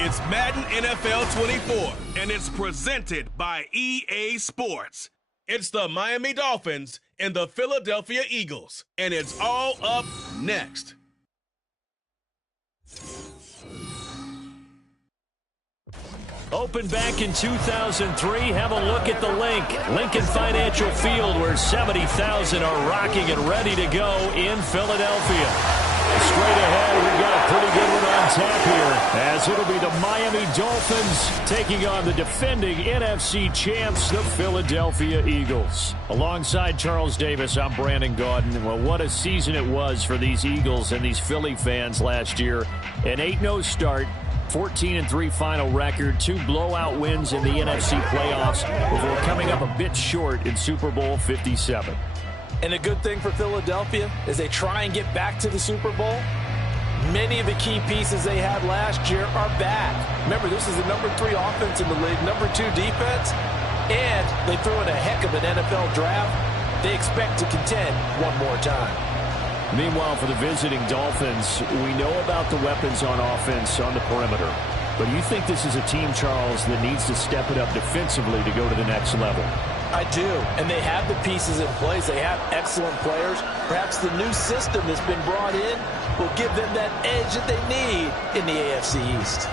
It's Madden NFL 24, and it's presented by EA Sports. It's the Miami Dolphins and the Philadelphia Eagles, and it's all up next. Opened back in 2003, have a look at the Lincoln Financial Field, where 70,000 are rocking and ready to go in Philadelphia. Straight ahead, we've got a pretty good one on tap here, as it'll be the Miami Dolphins taking on the defending NFC champs, the Philadelphia Eagles. Alongside Charles Davis, I'm Brandon Gaudin. Well, what a season it was for these Eagles and these Philly fans last year. An 8-0 start. 14-3 final record, 2 blowout wins in the NFC playoffs before coming up a bit short in Super Bowl 57. And a good thing for Philadelphia is they try and get back to the Super Bowl. Many of the key pieces they had last year are back. Remember, this is the number 3 offense in the league, number 2 defense, and they threw in a heck of an NFL draft. They expect to contend one more time. Meanwhile, for the visiting Dolphins, we know about the weapons on offense on the perimeter. But you think this is a team, Charles, that needs to step it up defensively to go to the next level? I do, and they have the pieces in place. They have excellent players. Perhaps the new system that's been brought in will give them that edge that they need in the AFC East.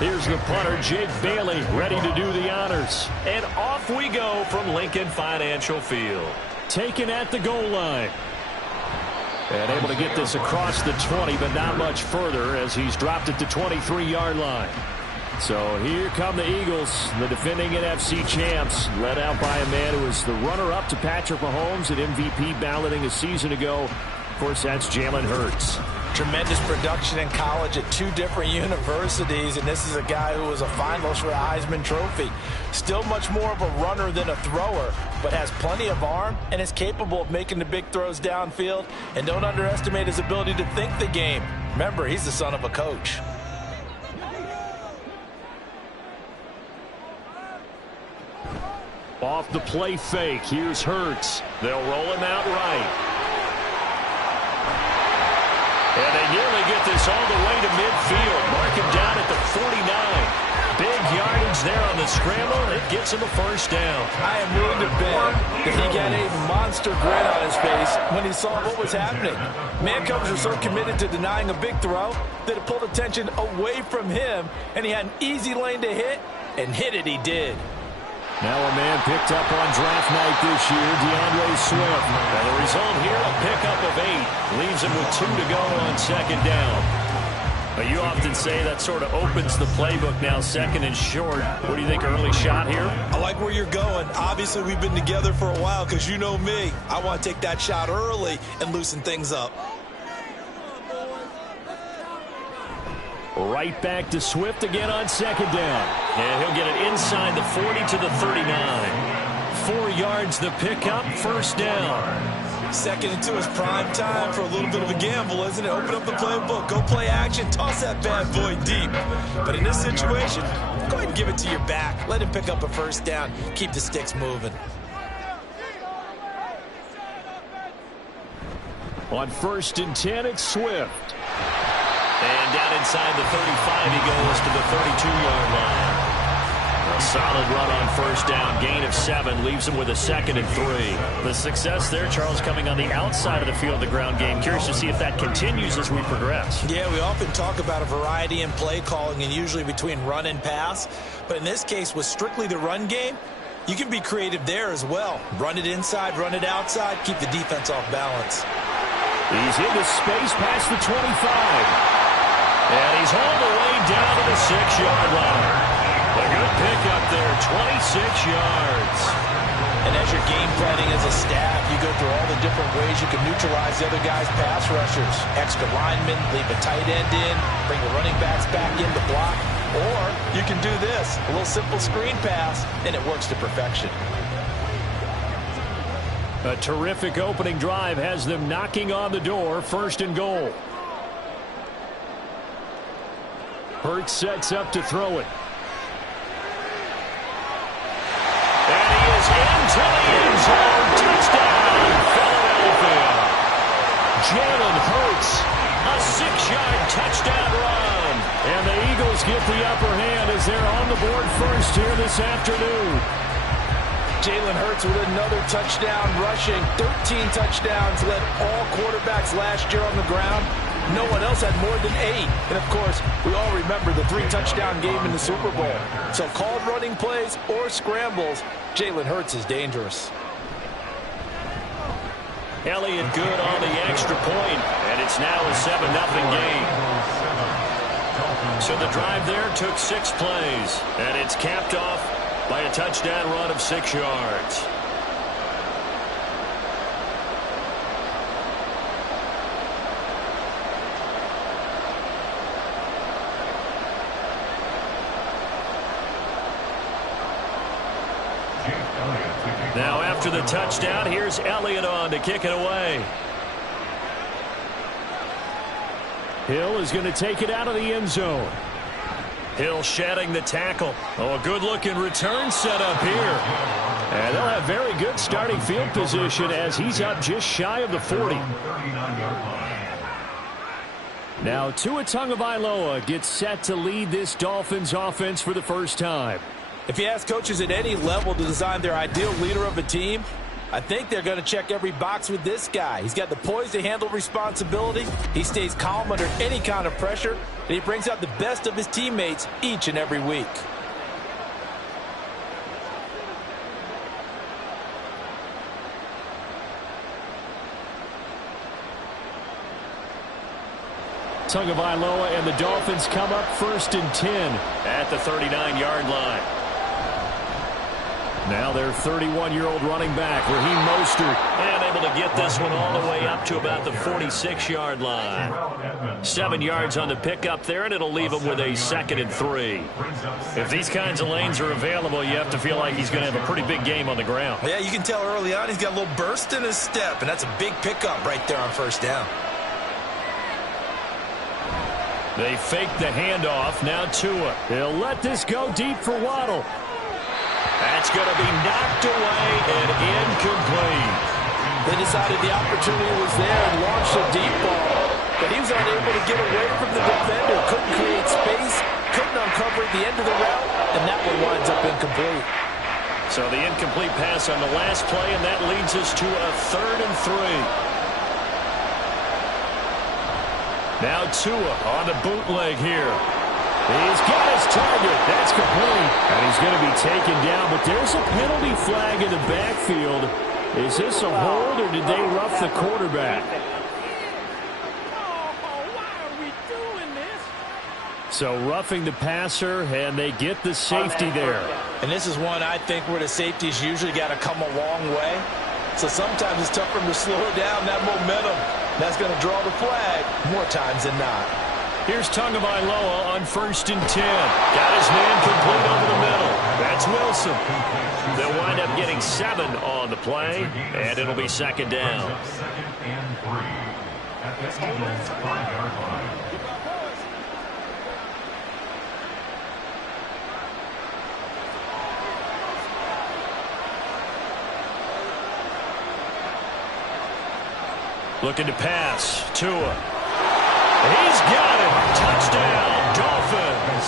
Here's the punter, Jake Bailey, ready to do the honors. And off we go from Lincoln Financial Field. Taken at the goal line. And able to get this across the 20, but not much further as he's dropped it to 23-yard line. So here come the Eagles, the defending NFC champs, led out by a man who was the runner-up to Patrick Mahomes at MVP balloting a season ago. Of course, that's Jalen Hurts. Tremendous production in college at 2 different universities, and this is a guy who was a finalist for the Heisman Trophy. Still much more of a runner than a thrower, but has plenty of arm and is capable of making the big throws downfield. And don't underestimate his ability to think the game. Remember, he's the son of a coach. Off the play fake, here's Hurts. They'll roll him out right. And they nearly get this all the way to midfield. Mark him down at the 49. Big yardage there on the scramble. It gets him a first down. I am willing to bet that he got a monster grin on his face when he saw what was happening. Man coverage was so committed to denying a big throw that it pulled attention away from him, and he had an easy lane to hit, and hit it he did. Now a man picked up on draft night this year, DeAndre Swift. And the result here, a pickup of 8. Leaves him with 2 to go on second down. But you often say that sort of opens the playbook now, second and short. What do you think, early shot here? I like where you're going. Obviously, we've been together for a while because you know me. I want to take that shot early and loosen things up. Right back to Swift again on second down. And he'll get it inside the 40 to the 39. 4 yards the pickup, first down. Second and 2 is prime time for a little bit of a gamble, isn't it? Open up the playbook, go play action, toss that bad boy deep. But in this situation, go ahead and give it to your back. Let him pick up a first down. Keep the sticks moving. On 1st and 10, it's Swift. And down inside the 35, he goes to the 32-yard line. A solid run on first down, gain of 7, leaves him with a 2nd and 3. The success there, Charles, coming on the outside of the field, the ground game. Curious to see if that continues as we progress. Yeah, we often talk about a variety in play calling and usually between run and pass. But in this case, with strictly the run game, you can be creative there as well. Run it inside, run it outside, keep the defense off balance. He's into space past the 25. And he's all the way down to the 6-yard line. A good pickup there, 26 yards. And as you're game planning as a staff, you go through all the different ways you can neutralize the other guy's pass rushers. Extra linemen, leave a tight end in, bring the running backs back in to block. Or you can do this, a little simple screen pass, and it works to perfection. A terrific opening drive has them knocking on the door, 1st and goal. Hurts sets up to throw it. And he is into the end zone. Touchdown, Philadelphia. get the upper hand as they're on the board first here this afternoon. Jalen Hurts with another touchdown rushing. 13 touchdowns, led all quarterbacks last year on the ground. No one else had more than 8. And, of course, we all remember the 3-touchdown game in the Super Bowl. So called running plays or scrambles, Jalen Hurts is dangerous. Elliott good on the extra point, and it's now a 7-0 game. So the drive there took 6 plays, and it's capped off by a touchdown run of 6 yards. Now after the touchdown, here's Elliott on to kick it away. Hill is going to take it out of the end zone. Hill shedding the tackle. Oh, a good-looking return set up here. And they'll have very good starting field position as he's up just shy of the 40. Now Tua Tagovailoa gets set to lead this Dolphins offense for the first time. If you ask coaches at any level to design their ideal leader of a team, I think they're going to check every box with this guy. He's got the poise to handle responsibility. He stays calm under any kind of pressure, and he brings out the best of his teammates each and every week. Tagovailoa and the Dolphins come up 1st and 10 at the 39-yard line. Now their 31-year-old running back, Raheem Mostert, and able to get this one all the way up to about the 46-yard line. 7 yards on the pickup there, and it'll leave him with a 2nd and 3. If these kinds of lanes are available, you have to feel like he's going to have a pretty big game on the ground. Yeah, you can tell early on he's got a little burst in his step, and that's a big pickup right there on 1st down. They fake the handoff. Now Tua. He'll let this go deep for Waddle. That's going to be knocked away and incomplete. They decided the opportunity was there and launched a deep ball, but he was unable to get away from the defender, couldn't create space, couldn't uncover at the end of the route, and that one winds up incomplete. So the incomplete pass on the last play, and that leads us to a 3rd and 3. Now Tua on the bootleg here. He's got his target. That's complete. And he's going to be taken down, but there's a penalty flag in the backfield. Is this a hold, or did they rough the quarterback? So roughing the passer, and they get the safety there. And this is one I think where the safety's usually got to come a long way. So sometimes it's tough for him to slow down that momentum. That's going to draw the flag more times than not. Here's Tagovailoa on 1st and 10. Got his man complete over the middle. That's Wilson. They'll wind up getting 7 on the play, and it'll be 2nd down. Looking to pass. Tua. He's got it. Touchdown, Dolphins.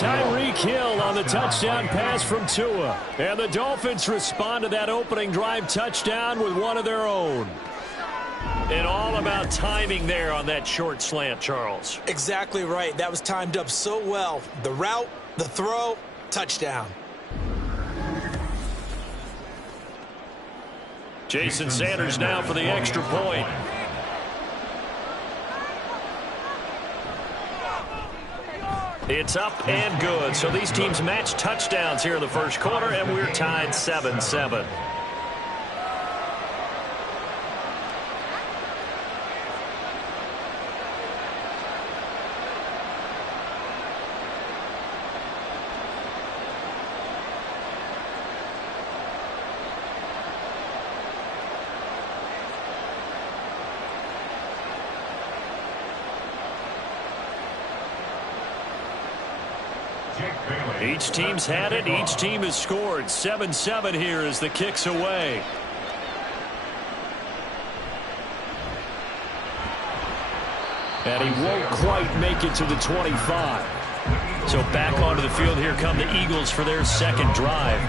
Tyreek Hill on the touchdown pass from Tua. And the Dolphins respond to that opening drive touchdown with one of their own. And all about timing there on that short slant, Charles. Exactly right. That was timed up so well. The route, the throw, touchdown. Jason Sanders now for the extra point. It's up and good. So these teams match touchdowns here in the first quarter, and we're tied 7-7. Each team's had it. Each team has scored. 7-7 here as the kick's away. And he won't quite make it to the 25. So back onto the field, here come the Eagles for their second drive.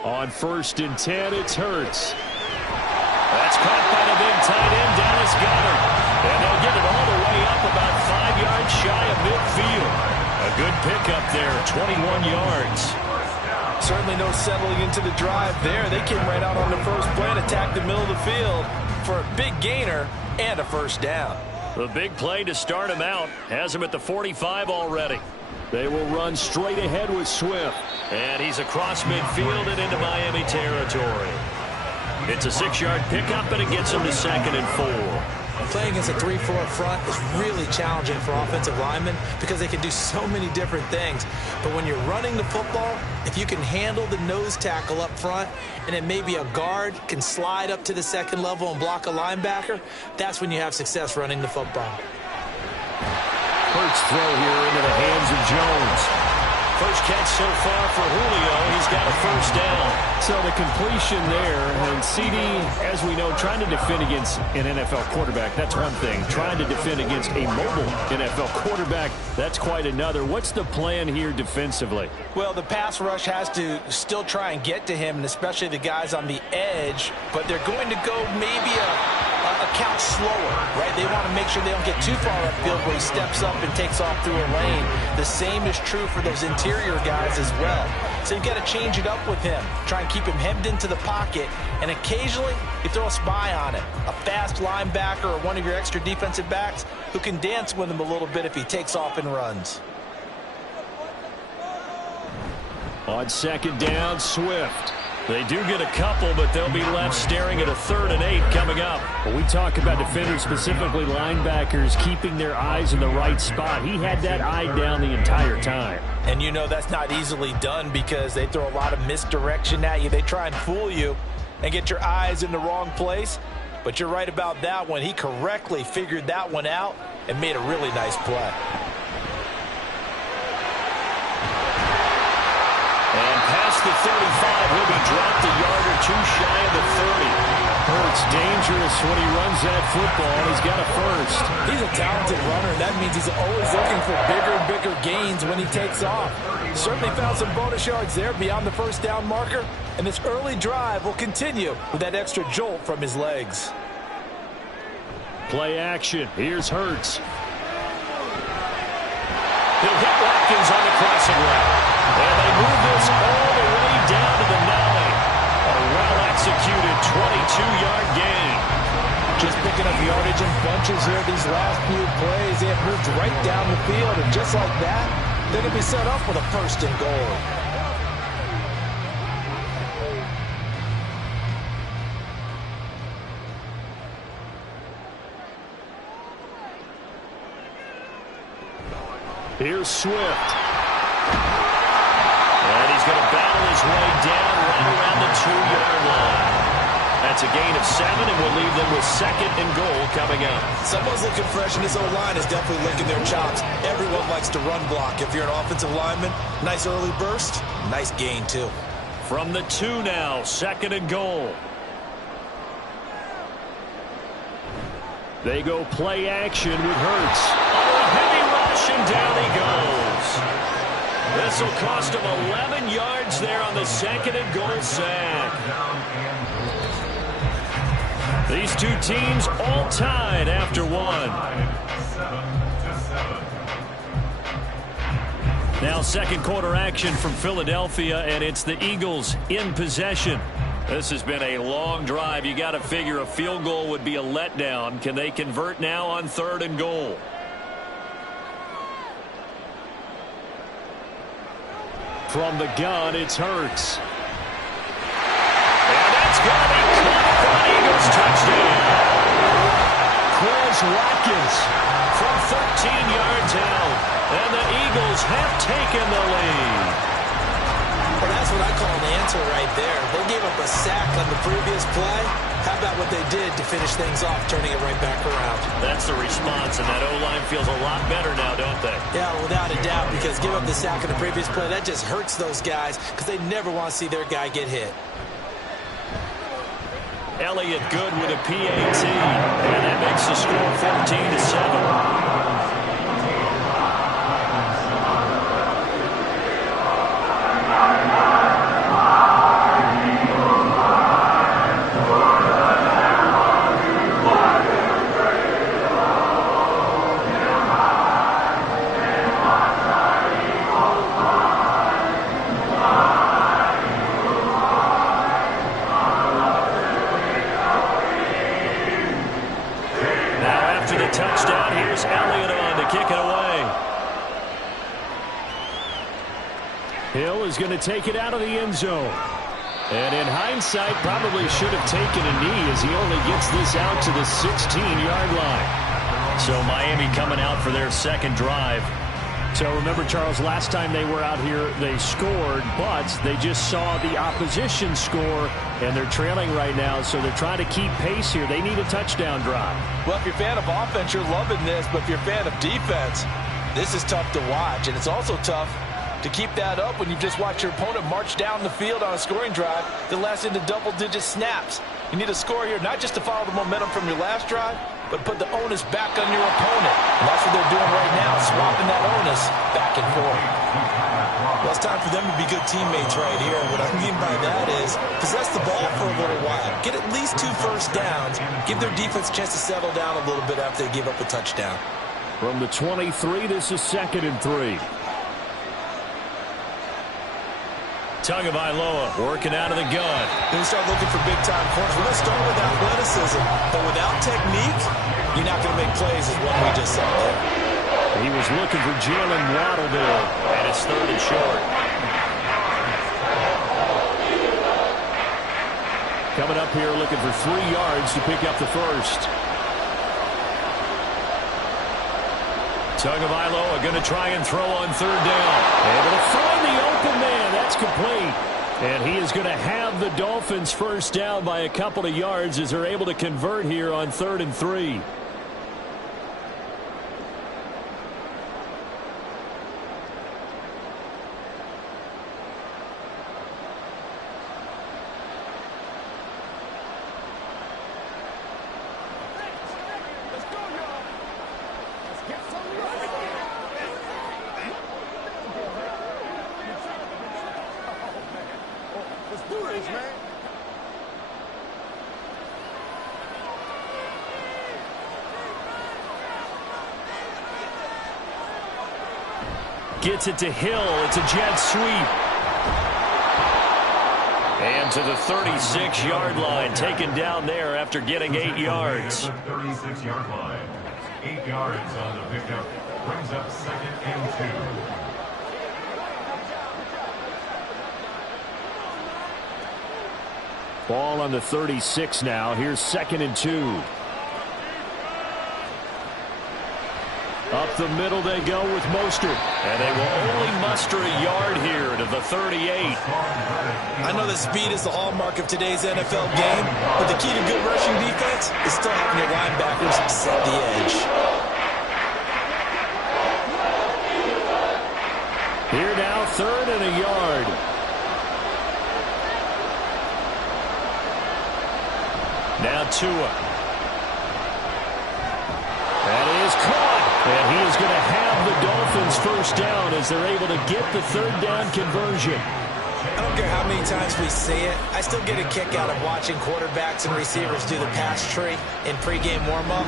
On 1st and 10, it's Hurts. That's caught by the big tight end, Dallas Goedert. And they'll get it all the way up about 5 yards shy of midfield. A good pickup there, 21 yards. Certainly no settling into the drive there. They came right out on the first play and attacked the middle of the field for a big gainer and a first down. The big play to start him out has him at the 45 already. They will run straight ahead with Swift. And he's across midfield and into Miami territory. It's a 6-yard pickup, and it gets him to 2nd and 4. Playing against a 3-4 front is really challenging for offensive linemen because they can do so many different things. But when you're running the football, if you can handle the nose tackle up front and then maybe a guard can slide up to the 2nd level and block a linebacker, that's when you have success running the football. Hurts throw here into the hands of Jones. First catch so far for Julio. He's got a first down. So the completion there, and CD, as we know, trying to defend against an NFL quarterback, that's one thing. Trying to defend against a mobile NFL quarterback, that's quite another. What's the plan here defensively? Well, the pass rush has to still try and get to him, and especially the guys on the edge, but they're going to go maybe a count slower, right? They want to make sure they don't get too far upfield where he steps up and takes off through a lane. The same is true for those interior guys as well. So you've got to change it up with him. Try and keep him hemmed into the pocket, and occasionally you throw a spy on it. A fast linebacker or one of your extra defensive backs who can dance with him a little bit if he takes off and runs. On 2nd down, Swift. They do get a couple, but they'll be left staring at a 3rd and 8 coming up. When we talk about defenders, specifically linebackers, keeping their eyes in the right spot. He had that eye down the entire time. And you know that's not easily done because they throw a lot of misdirection at you. They try and fool you and get your eyes in the wrong place. But you're right about that one. He correctly figured that one out and made a really nice play. Past the 35, he'll be dropped a yard or two shy of the 30. Hurts dangerous when he runs that football, and he's got a first. He's a talented runner. That means he's always looking for bigger and bigger gains when he takes off. Certainly found some bonus yards there beyond the first down marker, and this early drive will continue with that extra jolt from his legs. Play action. Here's Hurts. He'll hit Watkins on the crossing route. And they move this all the way down to the 9. A well-executed 22-yard gain. Just picking up yardage in bunches here these last few plays. They have moved right down the field, and just like that, they're going to be set up with a 1st and goal. Here's Swift. And he's going to battle his way down right around the 2-yard line. That's a gain of 7, and we'll leave them with 2nd and goal coming up. Someone's looking fresh, and his O-line is definitely licking their chops. Everyone likes to run block. If you're an offensive lineman, nice early burst, nice gain too. From the 2 now, 2nd and goal. They go play action with Hurts. Oh, a heavy rush, and down he goes. This will cost him 11 yards there on the 2nd and goal sack. These two teams all tied after 1. Now 2nd quarter action from Philadelphia, and it's the Eagles in possession. This has been a long drive. You got to figure a field goal would be a letdown. Can they convert now on 3rd and goal? From the gun, it's Hurts. And that's going to be caught for an Eagles touchdown. Chris Watkins from 13 yards out. And the Eagles have taken the lead. Well, that's what what I call an answer right there. They gave up a sack on the previous play. How about what they did to finish things off, turning it right back around? That's the response, and that O-line feels a lot better now, don't they? Yeah, without a doubt, because give up the sack on the previous play, that just hurts those guys because they never want to see their guy get hit. Elliott good with a PAT, and that makes the score 14-7. Touchdown, here's Elliott on to kick it away. Hill is going to take it out of the end zone. And in hindsight, probably should have taken a knee as he only gets this out to the 16-yard line. So Miami coming out for their second drive. So remember, Charles, last time they were out here, they scored, but they just saw the opposition score, and they're trailing right now, so they're trying to keep pace here. They need a touchdown drive. Well, if you're a fan of offense, you're loving this, but if you're a fan of defense, this is tough to watch, and it's also tough to keep that up when you just watch your opponent march down the field on a scoring drive that lasts into double-digit snaps. You need a score here, not just to follow the momentum from your last drive, but put the onus back on your opponent. And that's what they're doing right now, swapping that onus back and forth. Well, it's time for them to be good teammates right here. What I mean by that is possess the ball for a little while. Get at least 2 first downs. Give their defense a chance to settle down a little bit after they give up a touchdown. From the 23, this is 2nd and 3. Tagovailoa working out of the gun. Then we start looking for big-time corners. We're going to start with athleticism, but without technique, you're not going to make plays as what we just saw there. He was looking for Jalen Waddle, and it's 3rd and short. coming up here looking for 3 yards to pick up the first. Tagovailoa going to try and throw on 3rd down. Able to find the open man. That's complete. And he is going to have the Dolphins first down by a couple of yards as they're able to convert here on 3rd and 3. Gets it to Hill. It's a jet sweep. And to the 36-yard line. Taken down there after getting 8 yards. 36-yard line. 8 yards on the pickup. Brings up 2nd and 2. Ball on the 36 now. Here's 2nd and 2. Up the middle they go with Mostert. And they will only muster a yard here to the 38. I know that speed is the hallmark of today's NFL game, but the key to good rushing defense is still having your linebackers set the edge. Here now, 3rd and a yard. Now Tua. That is caught. And he is going to have the Dolphins first down as they're able to get the 3rd down conversion. I don't care how many times we see it. I still get a kick out of watching quarterbacks and receivers do the pass tree in pregame warm-up.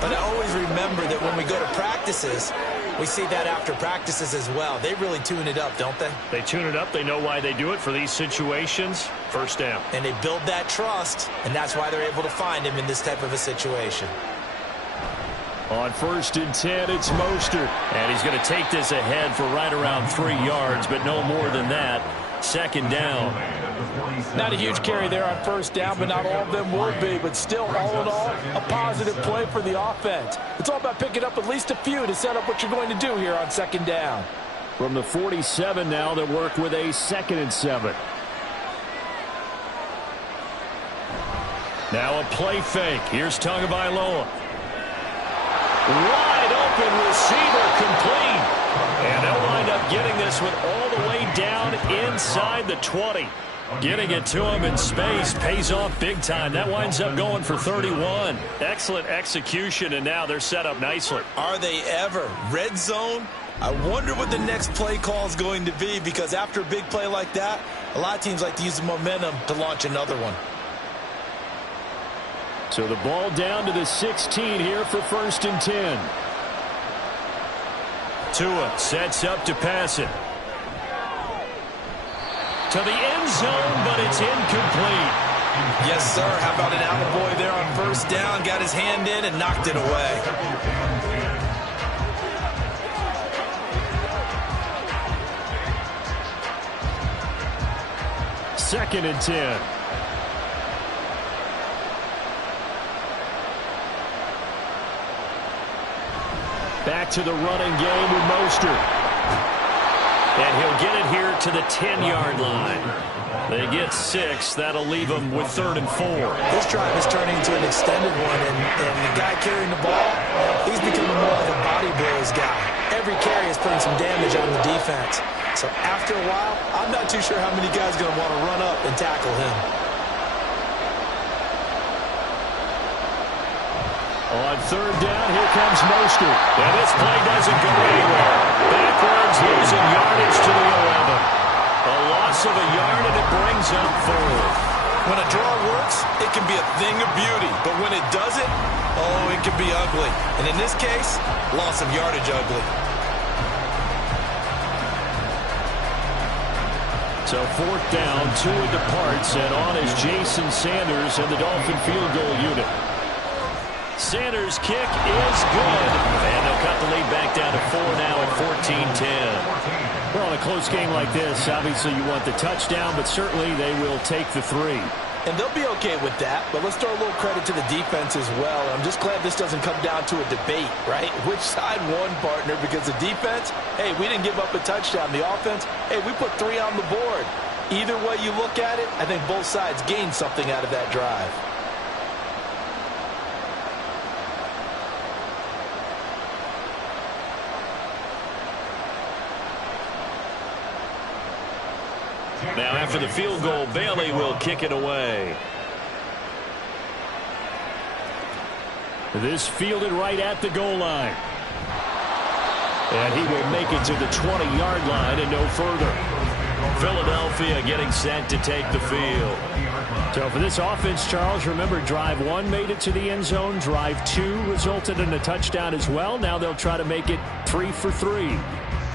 But I always remember that when we go to practices, we see that after practices as well. They really tune it up, don't they? They tune it up. They know why they do it for these situations. First down. And they build that trust, and that's why they're able to find him in this type of a situation. On 1st and 10, it's Mostert. And he's going to take this ahead for right around 3 yards, but no more than that. 2nd down. Not a huge carry there on 1st down, but not all of them will be. But still, all in all, a positive play for the offense. It's all about picking up at least a few to set up what you're going to do here on 2nd down. From the 47 now, they'll work with a 2nd and 7. Now a play fake. Here's Tagovailoa. Wide open receiver complete. And they'll wind up getting this one all the way down inside the 20. Getting it to him in space pays off big time. That winds up going for 31. Excellent execution, and now they're set up nicely. Are they ever? Red zone? I wonder what the next play call is going to be, because after a big play like that, a lot of teams like to use the momentum to launch another one. So the ball down to the 16 here for 1st and 10. Tua sets up to pass it. To the end zone, but it's incomplete. Yes, sir. How about an attaboy there on 1st down? Got his hand in and knocked it away. Second and 10. Back to the running game with Mostert. And he'll get it here to the 10-yard line. They get 6. That'll leave them with 3rd and 4. This drive is turning into an extended one, and the guy carrying the ball, he's becoming more like a body blows guy. Every carry is putting some damage on the defense. So after a while, I'm not too sure how many guys are going to want to run up and tackle him. On 3rd down, here comes Mostert. And this play doesn't go anywhere. Backwards, losing yardage to the 11. A loss of a yard, and it brings up 4th. When a draw works, it can be a thing of beauty. But when it doesn't, oh, it can be ugly. And in this case, loss of yardage ugly. So 4th down, Tua departs, and on is Jason Sanders and the Dolphin field goal unit. Sanders' kick is good, and they'll cut the lead back down to 4 now at 14-10. Well, in a close game like this, obviously you want the touchdown, but certainly they will take the 3. And they'll be okay with that, but let's throw a little credit to the defense as well. I'm just glad this doesn't come down to a debate, right? Which side won, partner? Because the defense, hey, we didn't give up a touchdown. The offense, hey, we put 3 on the board. Either way you look at it, I think both sides gained something out of that drive. Now after the field goal, Bailey will kick it away. This fielded right at the goal line. And he will make it to the 20-yard line and no further. Philadelphia getting set to take the field. So for this offense, Charles, remember drive 1 made it to the end zone. Drive 2 resulted in a touchdown as well. Now they'll try to make it 3 for 3.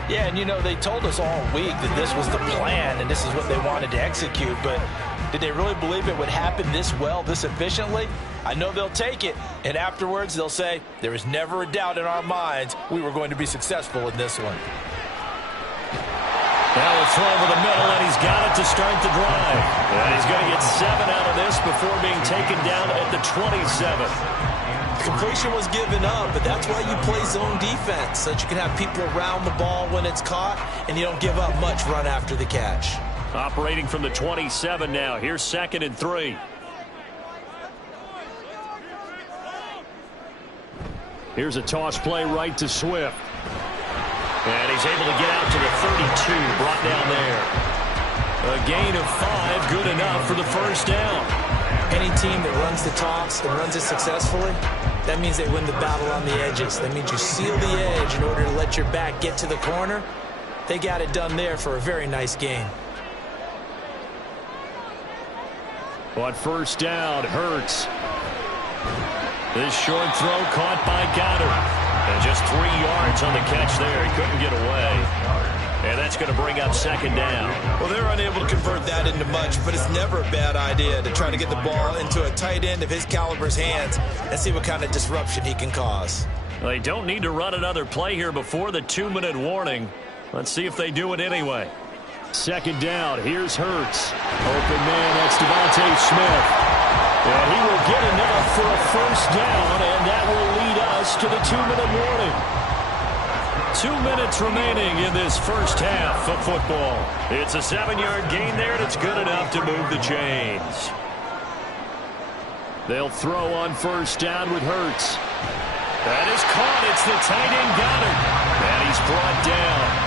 Yeah, and you know, they told us all week that this was the plan and this is what they wanted to execute, but did they really believe it would happen this well, this efficiently? I know they'll take it, and afterwards they'll say, there was never a doubt in our minds we were going to be successful in this one. Now a throw over the middle, and he's got it to start the drive. And he's going to get 7 out of this before being taken down at the 27. Completion was given up, but that's why you play zone defense, so that you can have people around the ball when it's caught, and you don't give up much run after the catch. Operating from the 27 now. Here's 2nd and 3. Here's a toss play right to Swift. And he's able to get out to the 32, brought down there. A gain of 5, good enough for the 1st down. Any team that runs the toss and runs it successfully, that means they win the battle on the edges. That means you seal the edge in order to let your back get to the corner. They got it done there for a very nice game. On 1st down, Hurts. This short throw caught by Goddard. And just 3 yards on the catch there. He couldn't get away. And that's going to bring up 2nd down. Well, they're unable to convert that into much, but it's never a bad idea to try to get the ball into a tight end of his caliber's hands and see what kind of disruption he can cause. They don't need to run another play here before the 2-minute warning. Let's see if they do it anyway. 2nd down. Here's Hurts. Open man, that's Devontae Smith. And he will get enough for a 1st down, and that will lead us to the 2-minute warning. 2 minutes remaining in this first half of football. It's a 7-yard gain there, and it's good enough to move the chains. They'll throw on first down with Hurts. That is caught. It's the tight end Goddard. And he's brought down.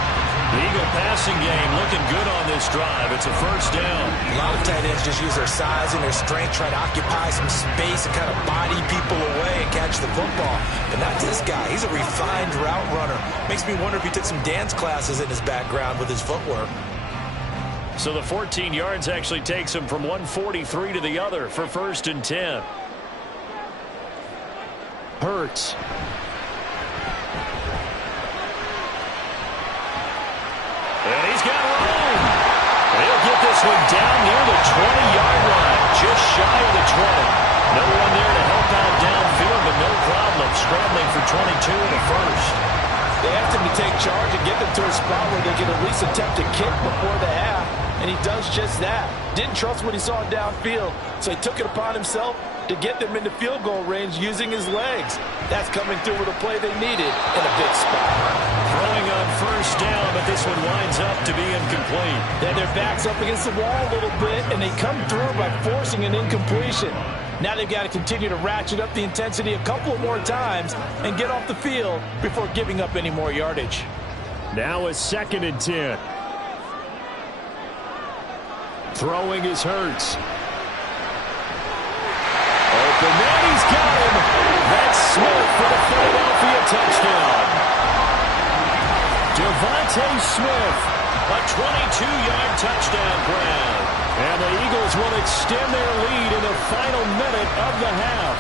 The Eagle passing game looking good on this drive. It's a first down. A lot of tight ends just use their size and their strength, try to occupy some space and kind of body people away and catch the football. But not this guy. He's a refined route runner. Makes me wonder if he took some dance classes in his background with his footwork. So the 14 yards actually takes him from 143 to the other for 1st and 10. Hurts. And he's got room. He'll get this one down near the 20-yard line, just shy of the 20. No one there to help out downfield, but no problem scrambling for 22 in the first. They asked him to take charge and get them to a spot where they could at least attempt a kick before the half, and he does just that. Didn't trust what he saw downfield, so he took it upon himself to get them into field goal range using his legs. That's coming through with a play they needed in a big spot. Throwing on first down, but this one winds up to be incomplete. Then their back's up against the wall a little bit, and they come through by forcing an incompletion. Now they've got to continue to ratchet up the intensity a couple more times and get off the field before giving up any more yardage. Now a 2nd and 10. Throwing is Hurts. Open man, he's got him. That's Smith for the Philadelphia touchdown. Devontae Smith, a 22-yard touchdown grab. And the Eagles will extend their lead in the final minute of the half.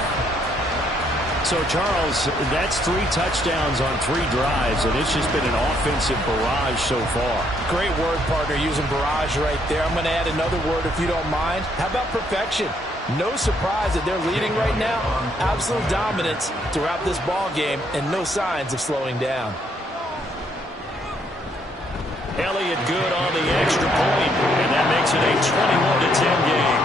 So, Charles, that's 3 touchdowns on 3 drives, and it's just been an offensive barrage so far. Great word, partner, using barrage right there. I'm going to add another word if you don't mind. How about perfection? No surprise that they're leading right now. Absolute dominance throughout this ball game and no signs of slowing down. Elliott good on the extra point, and that makes it a 21-10 game.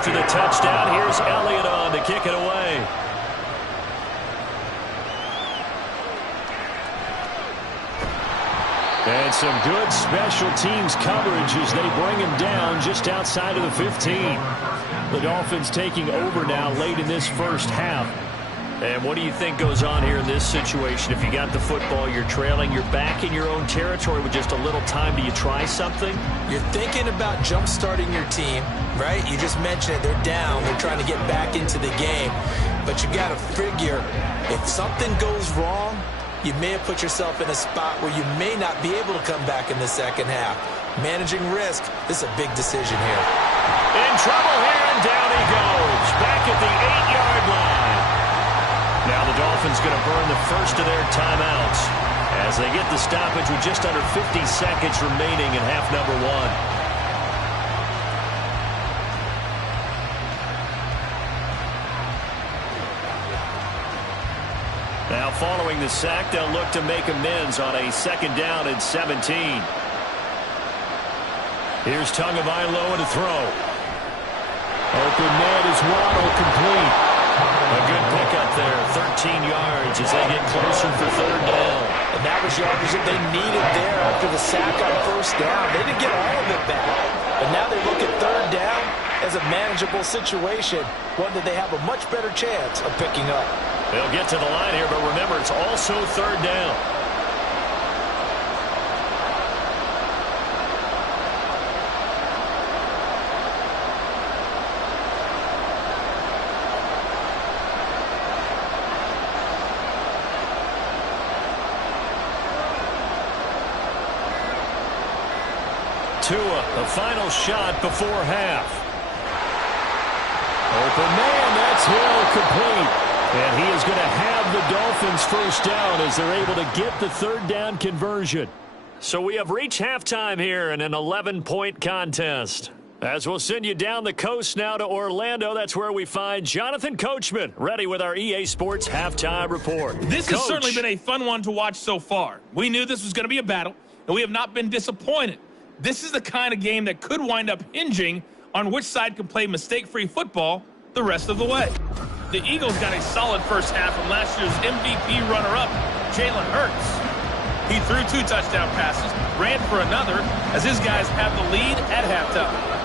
After the touchdown, here's Elliott on to kick it away. And some good special teams coverage as they bring him down just outside of the 15. The Dolphins taking over now late in this first half. And what do you think goes on here in this situation? If you got the football, you're trailing, you're back in your own territory with just a little time. Do you try something? You're thinking about jump-starting your team, right? You just mentioned it. They're down. They're trying to get back into the game. But you got to figure, if something goes wrong, you may have put yourself in a spot where you may not be able to come back in the second half. Managing risk, this is a big decision here. In trouble here, and down he goes. Back at the 8-yard line. Now the Dolphins going to burn the first of their timeouts as they get the stoppage with just under 50 seconds remaining in half number 1. Now following the sack, they'll look to make amends on a 2nd down and 17. Here's Tagovailoa to throw. Open man is Waddle, complete. A good pickup there, 13 yards as they get closer for 3rd down. And that was yardage that they needed there after the sack on 1st down. They didn't get all of it back. But now they look at 3rd down as a manageable situation, one that they have a much better chance of picking up. They'll get to the line here, but remember, it's also 3rd down. The final shot before half. Open man, that's Hill, complete. And he is going to have the Dolphins first down as they're able to get the third down conversion. So we have reached halftime here in an 11-point contest. As we'll send you down the coast now to Orlando, that's where we find Jonathan Coachman, ready with our EA Sports Halftime Report. This has certainly been a fun one to watch so far. We knew this was going to be a battle, and we have not been disappointed. This is the kind of game that could wind up hinging on which side can play mistake-free football the rest of the way. The Eagles got a solid first half from last year's MVP runner-up, Jalen Hurts. He threw 2 touchdown passes, ran for another, as his guys have the lead at halftime.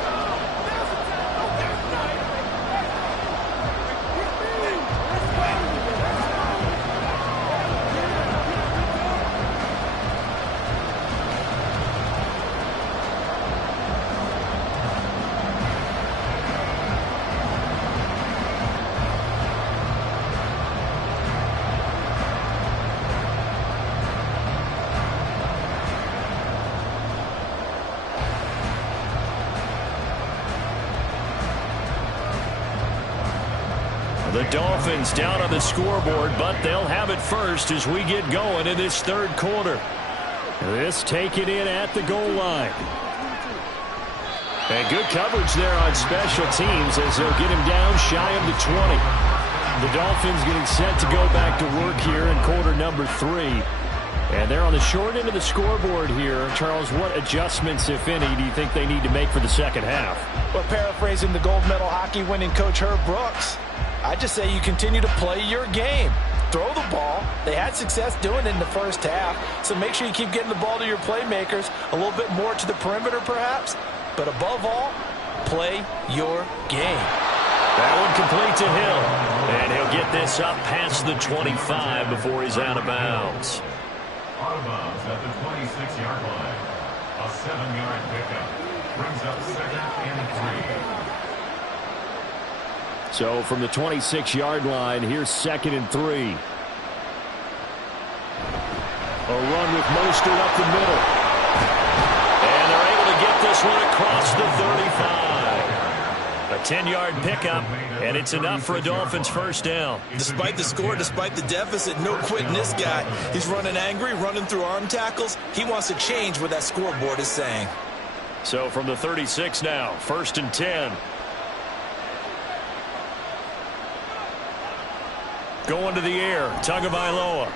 The Dolphins down on the scoreboard, but they'll have it first as we get going in this third quarter. This taken in at the goal line. And good coverage there on special teams as they'll get him down shy of the 20. The Dolphins getting set to go back to work here in quarter number 3. And they're on the short end of the scoreboard here. Charles, what adjustments, if any, do you think they need to make for the second half? Well, paraphrasing the gold medal hockey winning coach Herb Brooks, I just say you continue to play your game. Throw the ball. They had success doing it in the first half, so make sure you keep getting the ball to your playmakers, a little bit more to the perimeter perhaps, but above all, play your game. That one complete to Hill, and he'll get this up past the 25 before he's out of bounds. Out of bounds at the 26-yard line. A 7-yard pickup brings up second and 3. So from the 26-yard line, here's second and 3. A run with Mostert up the middle. And they're able to get this one across the 35. A 10-yard pickup, and it's enough for a Dolphins first down. Despite the score, despite the deficit, no quitting this guy. He's running angry, running through arm tackles. He wants to change what that scoreboard is saying. So from the 36 now, first and 10. Going to the air, Tagovailoa.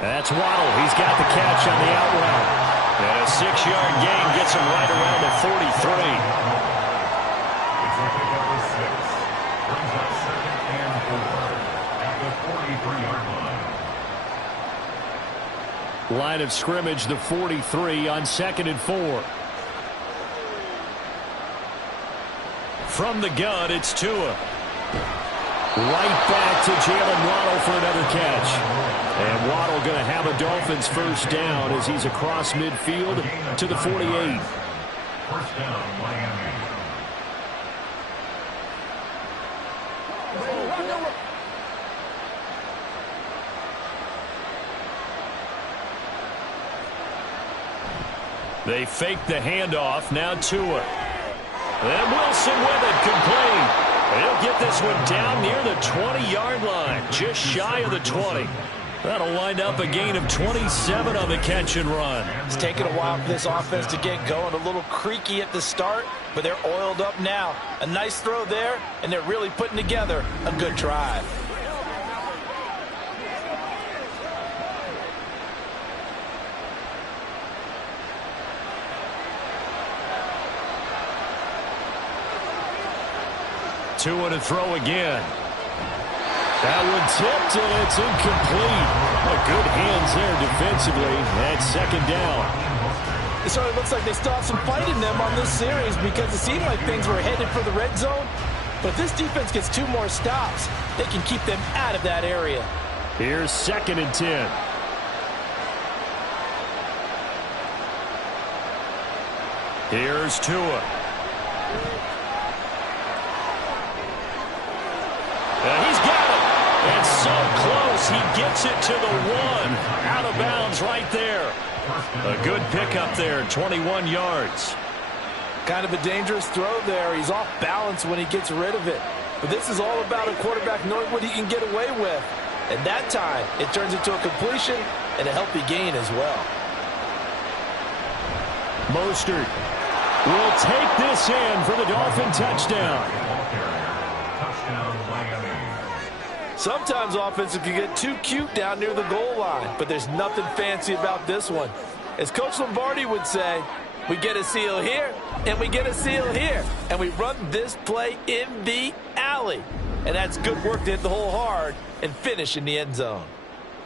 That's Waddle. He's got the catch on the out route. And a 6-yard gain gets him right around the 43. It's a pickup of 6. Brings up second and 4 at the 43-yard line. Line of scrimmage, the 43 on second and 4. From the gun, it's Tua. Right back to Jalen Waddle for another catch. And Waddle going to have a Dolphins first down as he's across midfield to the 48. First down, Miami. They fake the handoff. Now Tua. And Wilson with it, complete. He'll get this one down near the 20-yard line, just shy of the 20. That'll wind up a gain of 27 on the catch and run. It's taken a while for this offense to get going. A little creaky at the start, but they're oiled up now. A nice throw there, and they're really putting together a good drive. Tua to throw again. That one tipped, and it's incomplete. Good hands there defensively. And second down. It certainly looks like they still have some fight in them on this series because it seemed like things were headed for the red zone. But if this defense gets 2 more stops, they can keep them out of that area. Here's second and 10. Here's Tua. He's got it. And so close, he gets it to the 1. Out of bounds right there. A good pickup there, 21 yards. Kind of a dangerous throw there. He's off balance when he gets rid of it. But this is all about a quarterback knowing what he can get away with. And that time, it turns into a completion and a healthy gain as well. Mostert will take this in for the Dolphin touchdown. Sometimes offenses can get too cute down near the goal line, but there's nothing fancy about this one. As Coach Lombardi would say, we get a seal here, and we get a seal here, and we run this play in the alley. And that's good work to hit the hole hard and finish in the end zone.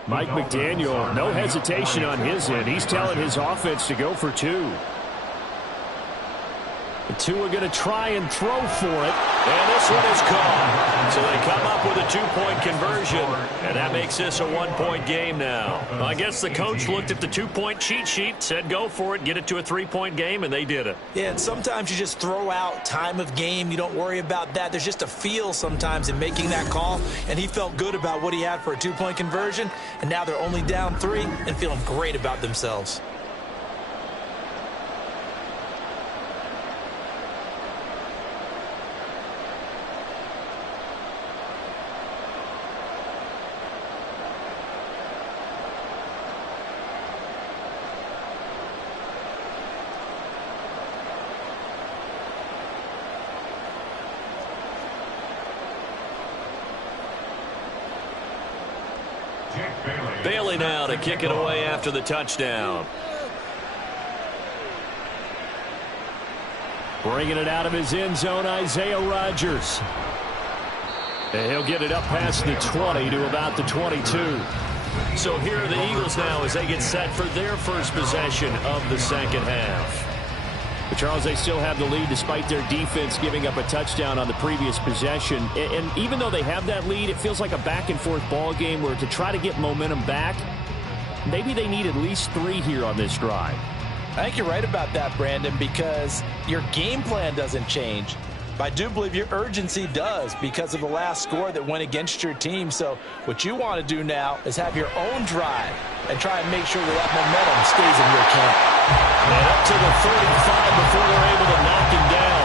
Mike McDaniel, no hesitation on his end. He's telling his offense to go for two. The two are going to try and throw for it. And this one is caught. So they come up with a two-point conversion. And that makes this a one-point game now. Well, I guess the coach looked at the two-point cheat sheet, said go for it, get it to a three-point game, and they did it. Yeah, and sometimes you just throw out time of game. You don't worry about that. There's just a feel sometimes in making that call. And he felt good about what he had for a two-point conversion. And now they're only down 3 and feeling great about themselves. Bailey now to kick it away after the touchdown. Bringing it out of his end zone, Isaiah Rodgers. And he'll get it up past the 20 to about the 22. So here are the Eagles now as they get set for their first possession of the second half. But Charles, they still have the lead despite their defense giving up a touchdown on the previous possession. And even though they have that lead, it feels like a back-and-forth ball game where to try to get momentum back, maybe they need at least 3 here on this drive. I think you're right about that, Brandon, because your game plan doesn't change. But I do believe your urgency does because of the last score that went against your team. So what you want to do now is have your own drive and try and make sure that momentum stays in your camp. And up to the 35 before they're able to knock him down.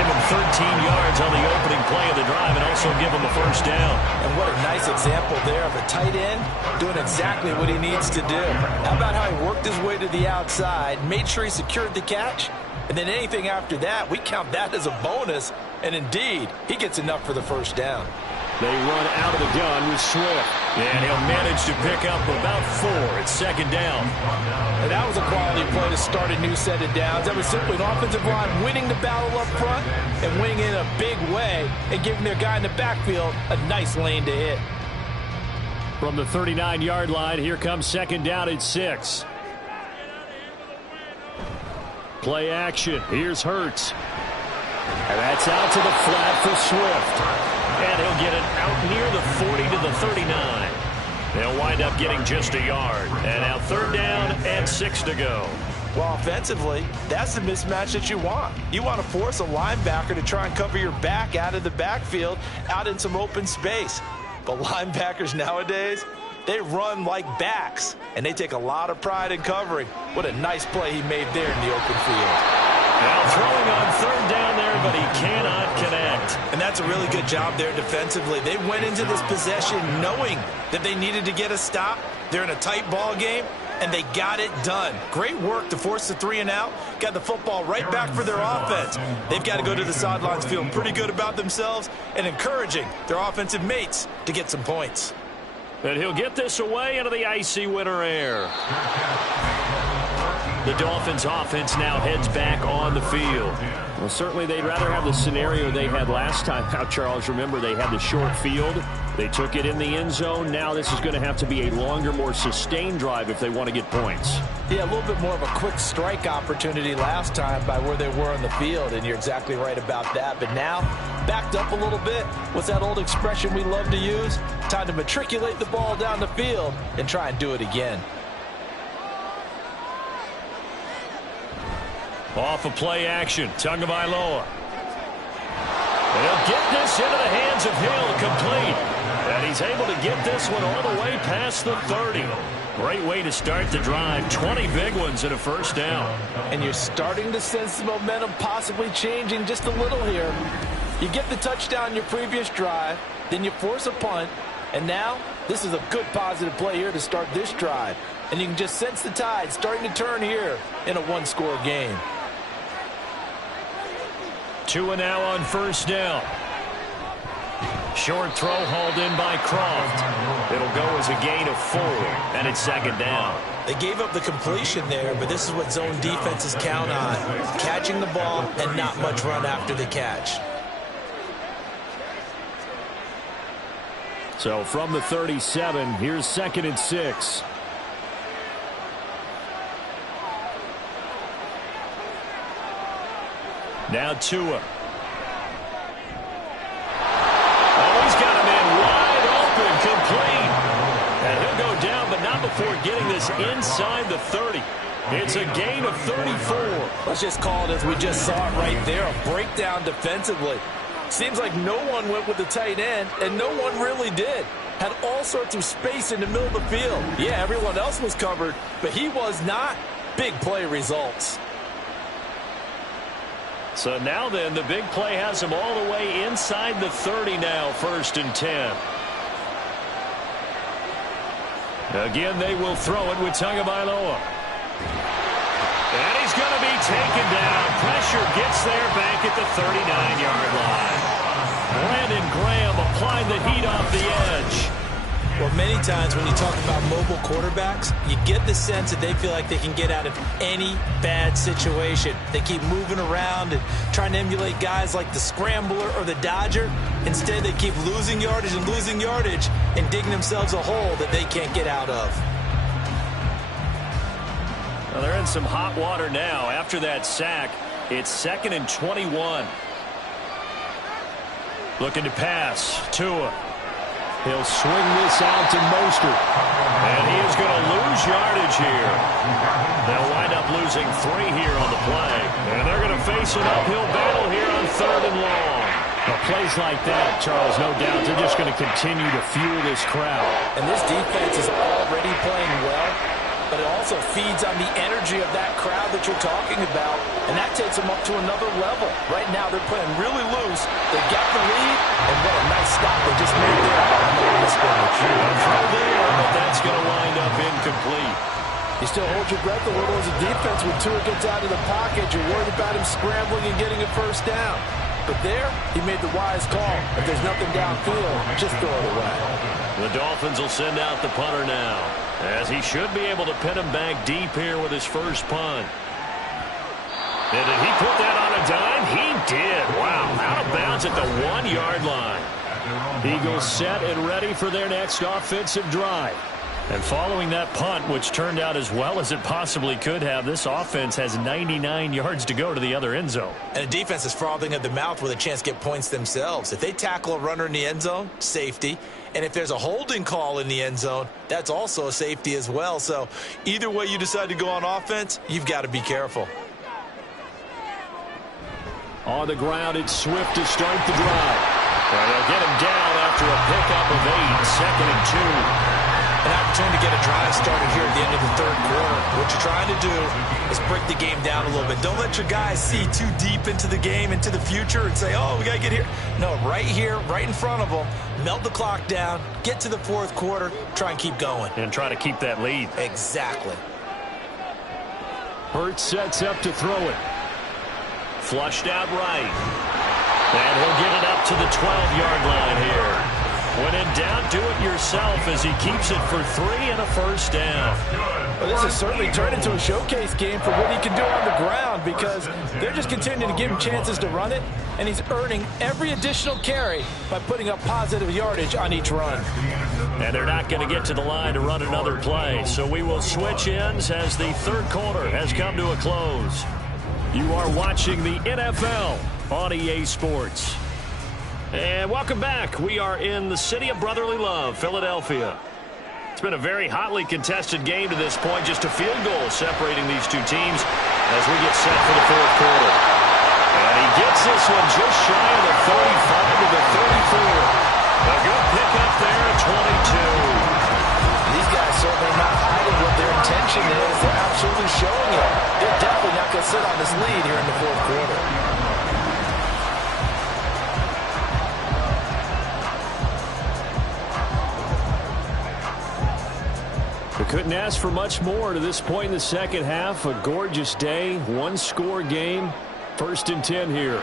Give him 13 yards on the opening play of the drive and also give him a first down. And what a nice example there of a tight end doing exactly what he needs to do. How about how he worked his way to the outside, made sure he secured the catch, and then anything after that, we count that as a bonus. And indeed, he gets enough for the first down. They run out of the gun with Swift. And he'll manage to pick up about 4 at second down. And that was a quality play to start a new set of downs. That was simply an offensive line winning the battle up front and winning in a big way and giving their guy in the backfield a nice lane to hit. From the 39-yard line, here comes second down at 6. Play action. Here's Hurts. And that's out to the flat for Swift. And he'll get it out near the 40 to the 39. They'll wind up getting just a yard. And now third down and 6 to go. Well, offensively, that's the mismatch that you want. You want to force a linebacker to try and cover your back out of the backfield, out in some open space. But linebackers nowadays, they run like backs, and they take a lot of pride in covering. What a nice play he made there in the open field. Now throwing on third down there, but he cannot connect. And that's a really good job there defensively. They went into this possession knowing that they needed to get a stop. They're in a tight ball game, and they got it done. Great work to force the 3 and out. Got the football right back for their offense. They've got to go to the sidelines feeling pretty good about themselves and encouraging their offensive mates to get some points. And he'll get this away into the icy winter air. The Dolphins offense now heads back on the field. Well, certainly they'd rather have the scenario they had last time out, Charles. Remember, they had the short field. They took it in the end zone. Now this is going to have to be a longer, more sustained drive if they want to get points. Yeah, a little bit more of a quick strike opportunity last time by where they were on the field, and you're exactly right about that. But now, backed up a little bit. What's that old expression we love to use? Time to matriculate the ball down the field and try and do it again. Off of play action, Tagovailoa. They'll get this into the hands of Hill, complete. And he's able to get this one all the way past the 30. Great way to start the drive. 20 big ones and a first down. And you're starting to sense the momentum possibly changing just a little here. You get the touchdown in your previous drive, then you force a punt, and now this is a good positive play here to start this drive. And you can just sense the tide starting to turn here in a one-score game. Tua now on first down. Short throw hauled in by Croft. It'll go as a gain of 4, and it's second down. They gave up the completion there, but this is what zone defenses count on. Catching the ball and not much run after the catch. So from the 37, here's 2nd and 6. Now Tua. Oh, he's got a man wide open, complete. And he'll go down, but not before getting this inside the 30. It's a gain of 34. Let's just call it as we just saw it right there, a breakdown defensively. Seems like no one went with the tight end, and no one really did. Had all sorts of space in the middle of the field. Yeah, everyone else was covered, but he was not. Big play results. So now then, the big play has him all the way inside the 30 now, 1st and 10. Again, they will throw it with Tagovailoa. And he's going to be taken down. Pressure gets there back at the 39-yard line. Brandon Graham applying the heat off the edge. Well, many times when you talk about mobile quarterbacks, you get the sense that they feel like they can get out of any bad situation. They keep moving around and trying to emulate guys like the Scrambler or the Dodger. Instead, they keep losing yardage and digging themselves a hole that they can't get out of. Well, they're in some hot water now. After that sack, it's 2nd and 21. Looking to pass. Tua. He'll swing this out to Mostert. And he is going to lose yardage here. They'll wind up losing 3 here on the play. And they're going to face an uphill battle here on 3rd and long. Well, plays like that, Charles, no doubt, they're just going to continue to fuel this crowd. And this defense is already playing well, but it also feeds on the energy of that crowd that you're talking about, and that takes them up to another level. Right now, they're playing really loose. They got the lead, and what a nice stop they just made there. But that's going to wind up incomplete. You still hold your breath a little as a defense when Tua gets out of the pocket. You're worried about him scrambling and getting a first down. But there, he made the wise call. If there's nothing downfield, just throw it away. The Dolphins will send out the punter now, as he should be able to pin him back deep here with his first punt. And did he put that on a dime? He did. Wow, out of bounds at the 1-yard line. Eagles set and ready for their next offensive drive. And following that punt, which turned out as well as it possibly could have, this offense has 99 yards to go to the other end zone. And the defense is frothing at the mouth with a chance to get points themselves. If they tackle a runner in the end zone, safety. And if there's a holding call in the end zone, that's also a safety as well. So either way you decide to go on offense, you've got to be careful. On the ground, it's Swift to start the drive. And they'll get him down after a pickup of 8, 2nd and 2. An opportunity to get a drive started here at the end of the 3rd quarter. What you're trying to do is break the game down a little bit. Don't let your guys see too deep into the game, into the future, and say, oh, we got to get here. No, right here, right in front of them, melt the clock down, get to the 4th quarter, try and keep going. And try to keep that lead. Exactly. Hurts sets up to throw it. Flushed out right. And he'll get it up to the 12-yard line here. When in doubt, do it yourself as he keeps it for 3 and a first down. Well, this has certainly turned into a showcase game for what he can do on the ground, because they're just continuing to give him chances to run it, and he's earning every additional carry by putting up positive yardage on each run. And they're not going to get to the line to run another play, so we will switch ends as the 3rd quarter has come to a close. You are watching the NFL on EA Sports. And welcome back. We are in the city of brotherly love, Philadelphia. It's been a very hotly contested game to this point. Just a field goal separating these two teams as we get set for the 4th quarter. And he gets this one just shy of the 35 to the 34. A good pickup there at 22. These guys certainly not hiding what their intention is. They're absolutely showing it. They're definitely not going to sit on this lead here in the 4th quarter. couldn't ask for much more to this point in the second half. A gorgeous day, one-score game. 1st and 10 here.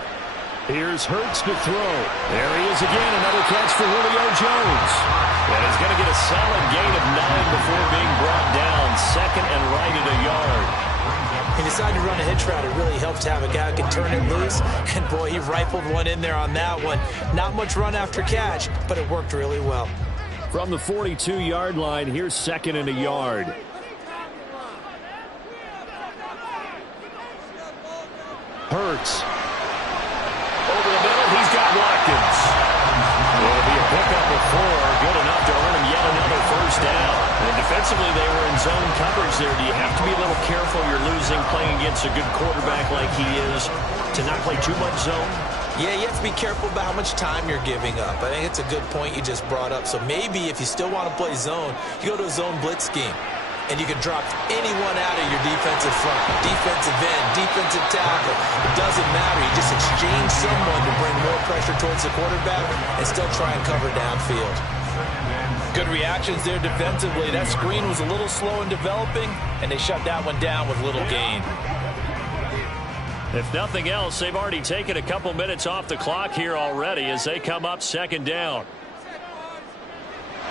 Here's Hurts to throw. There he is again, another catch for Julio Jones. And he's going to get a solid gain of 9 before being brought down. 2nd and right at a yard. He decided to run a hitch route. It really helps to have a guy who can turn it loose. And, boy, he rifled one in there on that one. Not much run after catch, but it worked really well. From the 42-yard line, here's 2nd and a yard. Hurts. Over the middle, he's got Watkins. It'll be a pickup of 4, good enough to earn him yet another 1st down. And defensively, they were in zone coverage there. Do you have to be a little careful you're losing playing against a good quarterback like he is to not play too much zone? Yeah, you have to be careful about how much time you're giving up. I think it's a good point you just brought up. So maybe if you still want to play zone, you go to a zone blitz scheme. And you can drop anyone out of your defensive front, defensive end, defensive tackle. It doesn't matter. You just exchange someone to bring more pressure towards the quarterback and still try and cover downfield. Good reactions there defensively. That screen was a little slow in developing, and they shut that one down with little gain. If nothing else, they've already taken a couple minutes off the clock here already as they come up 2nd down.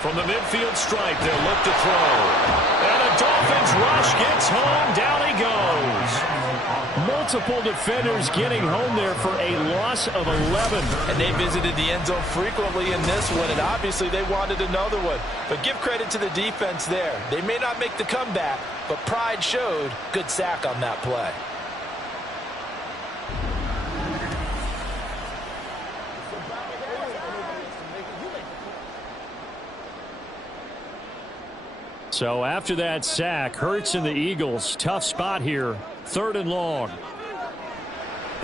From the midfield stripe, they'll look to throw. And a Dolphins rush gets home. Down he goes. Multiple defenders getting home there for a loss of 11. And they visited the end zone frequently in this one, and obviously they wanted another one. But give credit to the defense there. They may not make the comeback, but pride showed. Good sack on that play. So after that sack, Hurts and the Eagles, tough spot here. 3rd and long.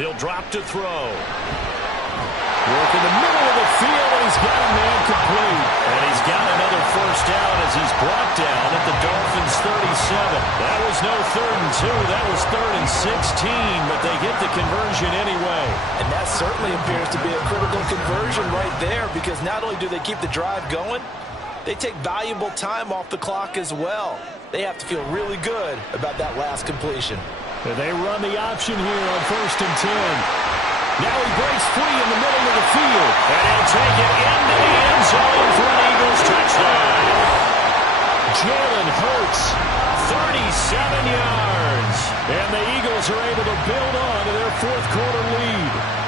He'll drop to throw. Work in the middle of the field, and he's got a man complete. And he's got another 1st down as he's brought down at the Dolphins 37. That was no 3rd and 2. That was 3rd and 16, but they get the conversion anyway. And that certainly appears to be a critical conversion right there, because not only do they keep the drive going, they take valuable time off the clock as well. They have to feel really good about that last completion. They run the option here on 1st and 10. Now he breaks free in the middle of the field. And he'll take it into the end zone for an Eagles touchdown. Jalen Hurts, 37 yards. And the Eagles are able to build on to their 4th quarter lead.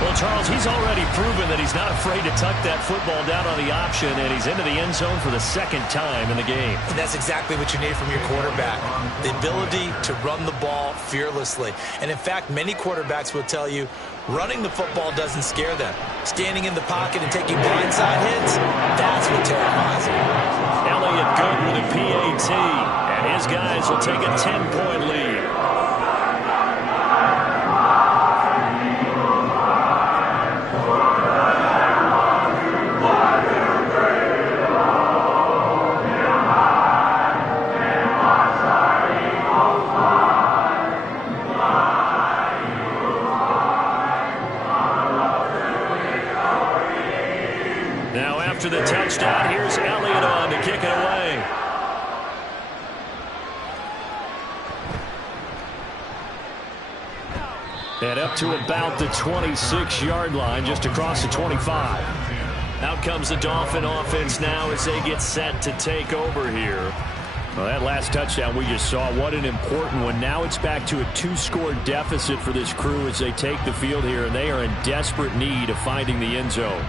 Well, Charles, he's already proven that he's not afraid to tuck that football down on the option, and he's into the end zone for the 2nd time in the game. And that's exactly what you need from your quarterback, the ability to run the ball fearlessly. And, in fact, many quarterbacks will tell you running the football doesn't scare them. Standing in the pocket and taking blindside hits, that's what terrifies them. Elliott good with a PAT, and his guys will take a 10-point lead. After the touchdown, here's Elliott on to kick it away. And up to about the 26-yard line, just across the 25. Out comes the Dolphin offense now as they get set to take over here. Well, that last touchdown we just saw, what an important one. Now it's back to a 2-score deficit for this crew as they take the field here, and they are in desperate need of finding the end zone.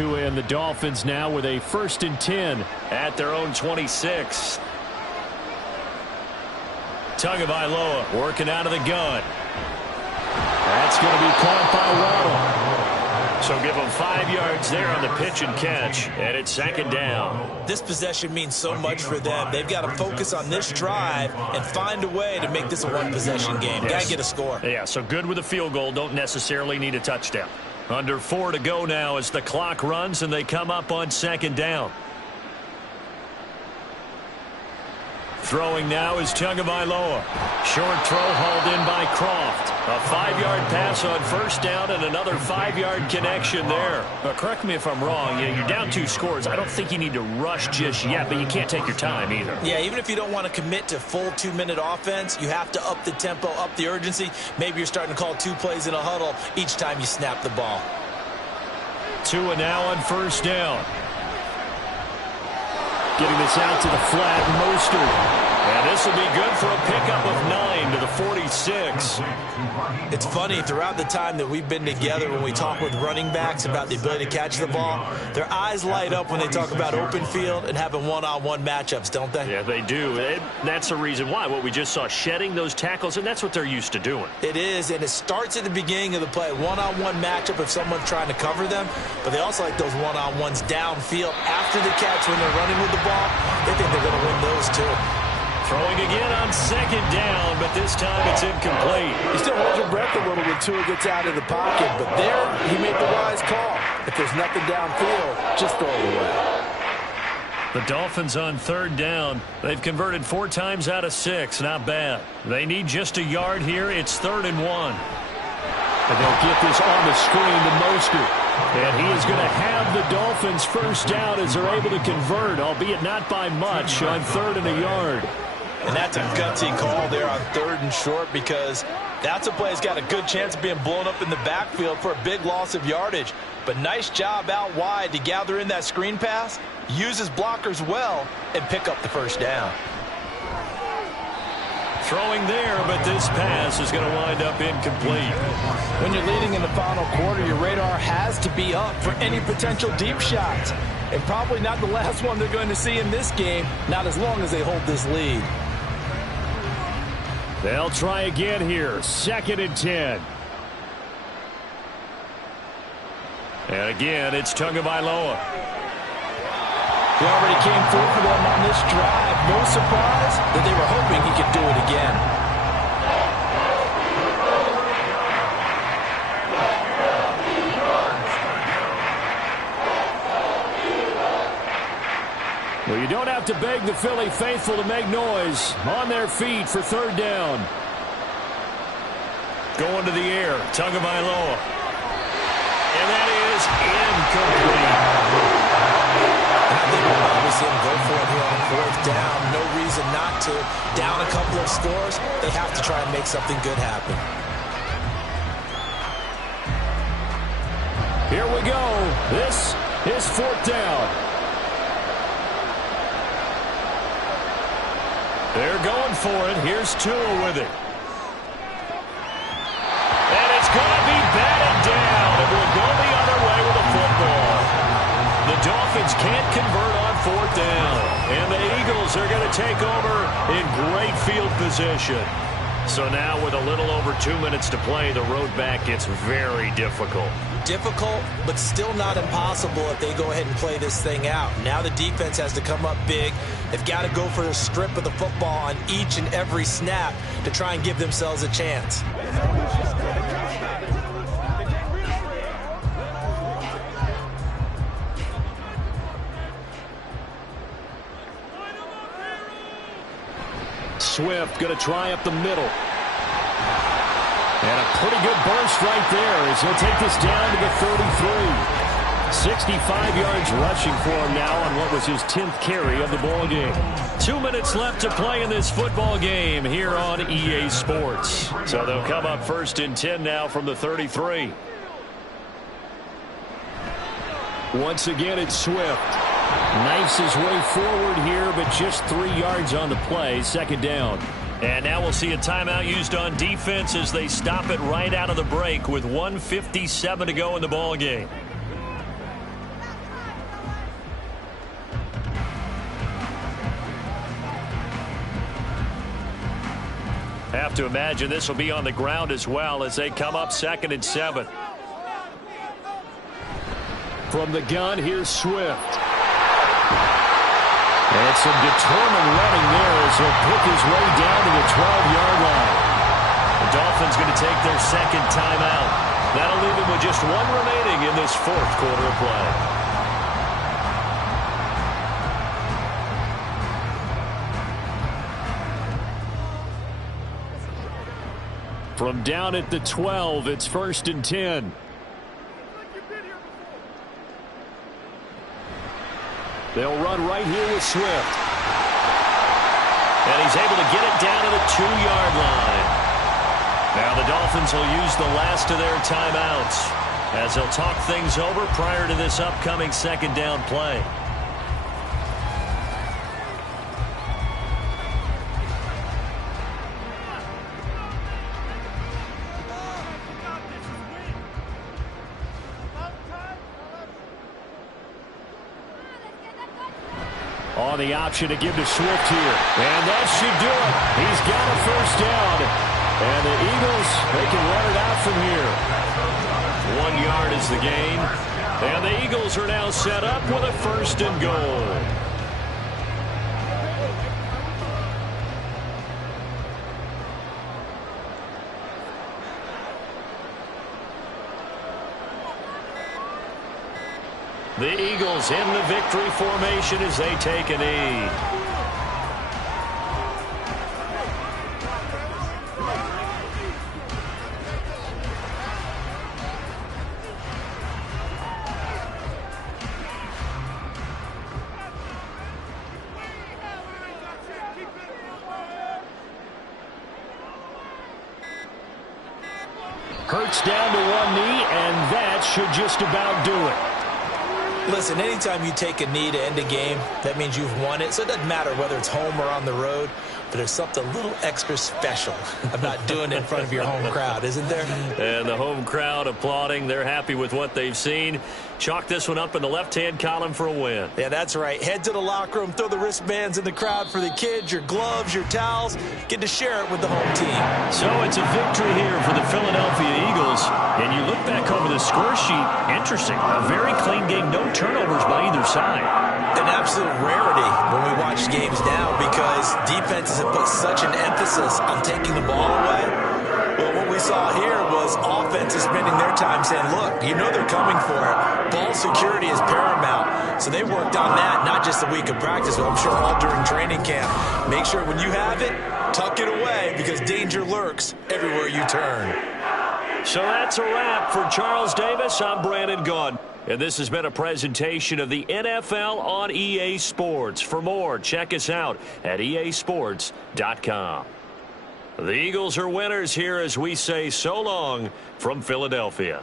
And the Dolphins now with a 1st and 10 at their own 26. Tagovailoa working out of the gun. That's going to be caught by Waddle. So give them 5 yards there on the pitch and catch, and it's 2nd down. This possession means so much for them. They've got to focus on this drive and find a way to make this a one-possession game. Got to get a score. Yeah, so good with a field goal. Don't necessarily need a touchdown. Under 4 to go now as the clock runs and they come up on 2nd down. Throwing now is Tagovailoa. Short throw hauled in by Croft. A 5-yard pass on first down and another 5-yard connection there. But correct me if I'm wrong. You're down 2 scores. I don't think you need to rush just yet, but you can't take your time either. Yeah, even if you don't want to commit to full 2-minute offense, you have to up the tempo, up the urgency. Maybe you're starting to call 2 plays in a huddle each time you snap the ball. Tua now on first down. Getting this out to the flat, Mostert. And this will be good for a pickup of 9 to the 46. It's funny, throughout the time that we've been together, when we talk with running backs about the ability to catch the ball, their eyes light up when they talk about open field and having one-on-one matchups, don't they? Yeah, they do. That's the reason why. What we just saw, shedding those tackles, and that's what they're used to doing. It is, and it starts at the beginning of the play. One-on-one matchup if someone's trying to cover them, but they also like those one-on-ones downfield after the catch when they're running with the ball. They think they're going to win those too. Throwing again on second down, but this time it's incomplete. You still hold your breath a little when Tua gets out of the pocket, but there he made the wise call. If there's nothing downfield, just throw it away. The Dolphins on third down. They've converted 4 times out of 6. Not bad. They need just a yard here. It's 3rd and 1. And they'll get this on the screen to Mostert. And he is going to have the Dolphins first down as they're able to convert, albeit not by much, on 3rd and a yard. And that's a gutsy call there on 3rd and short, because that's a play that's got a good chance of being blown up in the backfield for a big loss of yardage. But nice job out wide to gather in that screen pass, use his blockers well, and pick up the first down. Throwing there, but this pass is going to wind up incomplete. When you're leading in the final quarter, your radar has to be up for any potential deep shots. And probably not the last one they're going to see in this game, not as long as they hold this lead. They'll try again here. 2nd and 10. And again, it's Tagovailoa. He already came through for them on this drive. No surprise that they were hoping he could do it again. Well, you don't have to beg the Philly faithful to make noise. On their feet for 3rd down. Going to the air, Tagovailoa. And that is incomplete. I think we'll probably see him go for it here on 4th down. No reason not to. Down a couple of scores, they have to try and make something good happen. Here we go. This is 4th down. They're going for it. Here's Tua with it. And it's going to be batted down. It will go the other way with the football. The Dolphins can't convert on 4th down. And the Eagles are going to take over in great field position. So now with a little over 2 minutes to play, the road back gets very difficult. Difficult, but still not impossible if they go ahead and play this thing out. Now the defense has to come up big. They've got to go for the strip of the football on each and every snap to try and give themselves a chance. Swift going to try up the middle. And a pretty good burst right there as he'll take this down to the 33. 65 yards rushing for him now on what was his 10th carry of the ball game. 2 minutes left to play in this football game here on EA Sports. So they'll come up 1st and 10 now from the 33. Once again, it's Swift. Knifes his way forward here, but just 3 yards on the play. 2nd down. And now we'll see a timeout used on defense as they stop it right out of the break with 1:57 to go in the ball game. Have to imagine this will be on the ground as well as they come up 2nd and 7. From the gun, here's Swift. And some determined running there as he'll pick his way down to the 12-yard line. The Dolphins going to take their 2nd timeout. That'll leave them with just 1 remaining in this 4th quarter of play. From down at the 12, it's 1st and 10. They'll run right here with Swift. And he's able to get it down to the 2-yard line. Now the Dolphins will use the last of their timeouts as they'll talk things over prior to this upcoming 2nd down play. On the option to give to Swift here. And that should do it. He's got a 1st down. And the Eagles, they can run it out from here. 1 yard is the gain. And the Eagles are now set up with a 1st and goal. The Eagles in the victory formation as they take a knee. Hurts down to 1 knee, and that should just about do it. Listen, anytime you take a knee to end a game, that means you've won it. So it doesn't matter whether it's home or on the road, but there's something a little extra special about doing it in front of your home crowd, isn't there? And the home crowd applauding. They're happy with what they've seen. Chalk this one up in the left-hand column for a win. Yeah, that's right. Head to the locker room, throw the wristbands in the crowd for the kids, your gloves, your towels. Get to share it with the home team. So it's a victory here for the Philadelphia Eagles. And you look back over the score sheet, interesting. A very clean game, no turnovers by either side. An absolute rarity when we watch games now because defenses have put such an emphasis on taking the ball away. Well, what we saw here was offenses spending their time saying, look, you know they're coming for it. Ball security is paramount. So they worked on that, not just a week of practice, but I'm sure all during training camp. Make sure when you have it, tuck it away because danger lurks everywhere you turn. So that's a wrap for Charles Davis. I'm Brandon Gaudin. And this has been a presentation of the NFL on EA Sports. For more, check us out at easports.com. The Eagles are winners here as we say so long from Philadelphia.